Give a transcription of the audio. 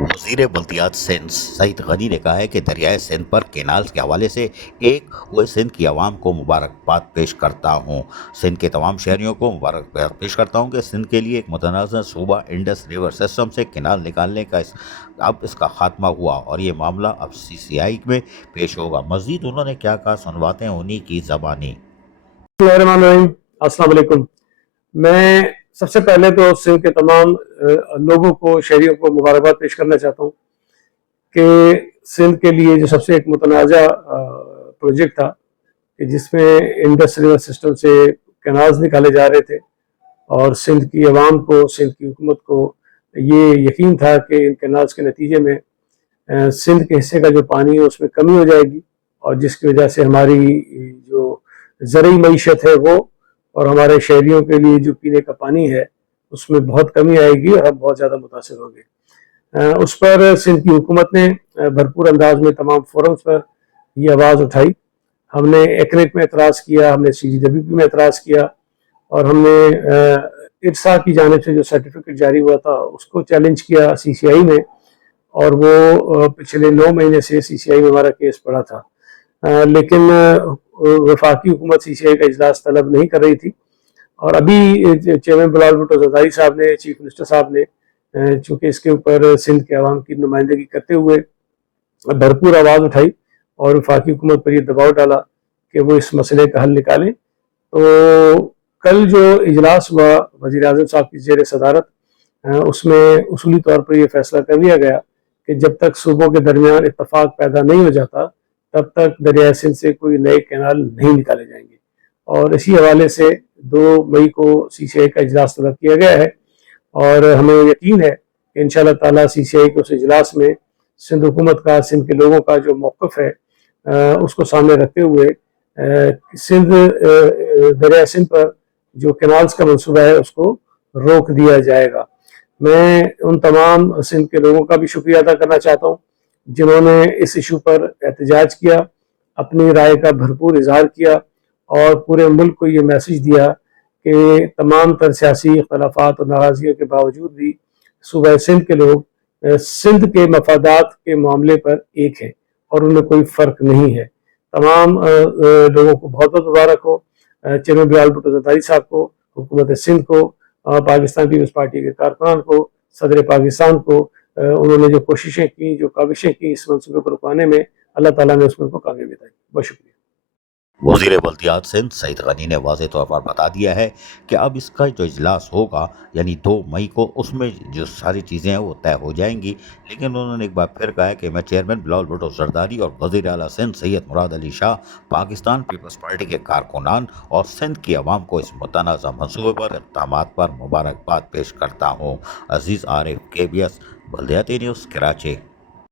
وزیر بلدیات سندھ سعید غنی نے کہا ہے کہ دریائے سندھ پر کینالز کے حوالے سے وہ سندھ کی عوام کو مبارکباد پیش کرتا ہوں۔ سندھ کے تمام شہریوں کو مبارکباد پیش کرتا ہوں کہ سندھ کے لیے ایک متنازع صوبہ انڈس ریور سسٹم سے کینال نکالنے کا اب اس کا خاتمہ ہوا اور یہ معاملہ اب CCI میں پیش ہوگا۔ مزید انہوں نے کیا کہا، سنواتے ہیں انہی کی زبانی۔ بسم اللہ الرحمن الرحیم، السلام علیکم۔ میں سب سے پہلے تو سندھ کے تمام لوگوں کو، شہریوں کو مبارکباد پیش کرنا چاہتا ہوں کہ سندھ کے لیے جو سب سے ایک متنازع پروجیکٹ تھا کہ جس میں انڈس ریور سسٹم سے کینالز نکالے جا رہے تھے اور سندھ کی عوام کو، سندھ کی حکومت کو یہ یقین تھا کہ ان کینالز کے نتیجے میں سندھ کے حصے کا جو پانی ہے اس میں کمی ہو جائے گی اور جس کی وجہ سے ہماری جو زرعی معیشت ہے وہ اور ہمارے شہریوں کے لیے جو پینے کا پانی ہے اس میں بہت کمی آئے گی اور ہم بہت زیادہ متاثر ہوں گے۔ اس پر سندھ کی حکومت نے بھرپور انداز میں تمام فورمز پر یہ آواز اٹھائی۔ ہم نے ایکنیک میں اعتراض کیا، ہم نے CGWP میں اعتراض کیا اور ہم نے ارسا کی جانب سے جو سرٹیفکیٹ جاری ہوا تھا اس کو چیلنج کیا CCI میں، اور وہ پچھلے 9 مہینے سے CCI میں ہمارا کیس پڑا تھا، لیکن وفاقی حکومت CCI کا اجلاس طلب نہیں کر رہی تھی۔ اور ابھی چیئرمین بلال بھٹو زرداری صاحب نے، چیف منسٹر صاحب نے چونکہ اس کے اوپر سندھ کے عوام کی نمائندگی کرتے ہوئے بھرپور آواز اٹھائی اور وفاقی حکومت پر یہ دباؤ ڈالا کہ وہ اس مسئلے کا حل نکالیں، تو کل جو اجلاس ہوا وزیر اعظم صاحب کی زیر صدارت، اس میں اصولی طور پر یہ فیصلہ کر لیا گیا کہ جب تک صوبوں کے درمیان اتفاق پیدا نہیں ہو جاتا تب تک دریائے سندھ سے کوئی نئے کینال نہیں نکالے جائیں گے، اور اسی حوالے سے 2 مئی کو CCI کا اجلاس طلب کیا گیا ہے اور ہمیں یقین ہے کہ انشاءاللہ تعالیٰ CCI کے اس اجلاس میں سندھ حکومت کا، سندھ کے لوگوں کا جو موقف ہے اس کو سامنے رکھتے ہوئے دریائے سندھ پر جو کینالز کا منصوبہ ہے اس کو روک دیا جائے گا۔ میں ان تمام سندھ کے لوگوں کا بھی شکریہ ادا کرنا چاہتا ہوں جنہوں نے اس ایشو پر احتجاج کیا، اپنی رائے کا بھرپور اظہار کیا اور پورے ملک کو یہ میسج دیا کہ تمام تر سیاسی اختلافات اور ناراضگیوں کے باوجود بھی صوبہ سندھ کے لوگ سندھ کے مفادات کے معاملے پر ایک ہیں اور ان میں کوئی فرق نہیں ہے۔ تمام لوگوں کو بہت بہت مبارک ہو، چیئرمین بلال بھٹو زرداری صاحب کو، حکومت سندھ کو، پاکستان پیپلز پارٹی کے کارکنان کو، صدر پاکستان کو۔ انہوں نے جو کوششیں کی، جو کاوشیں کی اس منصوبے کو رکوانے میں، اللہ تعالیٰ نے اس میں کو کامیابی عطا کی۔ بہت شکریہ۔ وزیر بلدیات سندھ سعید غنی نے واضح طور پر بتا دیا ہے کہ اب اس کا جو اجلاس ہوگا یعنی 2 مئی کو، اس میں جو ساری چیزیں ہیں وہ طے ہو جائیں گی، لیکن انہوں نے ایک بار پھر کہا ہے کہ میں چیئرمین بلال بھٹو زرداری اور وزیر اعلیٰ سندھ سید مراد علی شاہ، پاکستان پیپلز پارٹی کے کارکنان اور سندھ کی عوام کو اس متنازع منصوبے پر، اقدامات پر مبارکباد پیش کرتا ہوں۔ عزیز عارف، KBS بلدیاتی نیوز، کراچی۔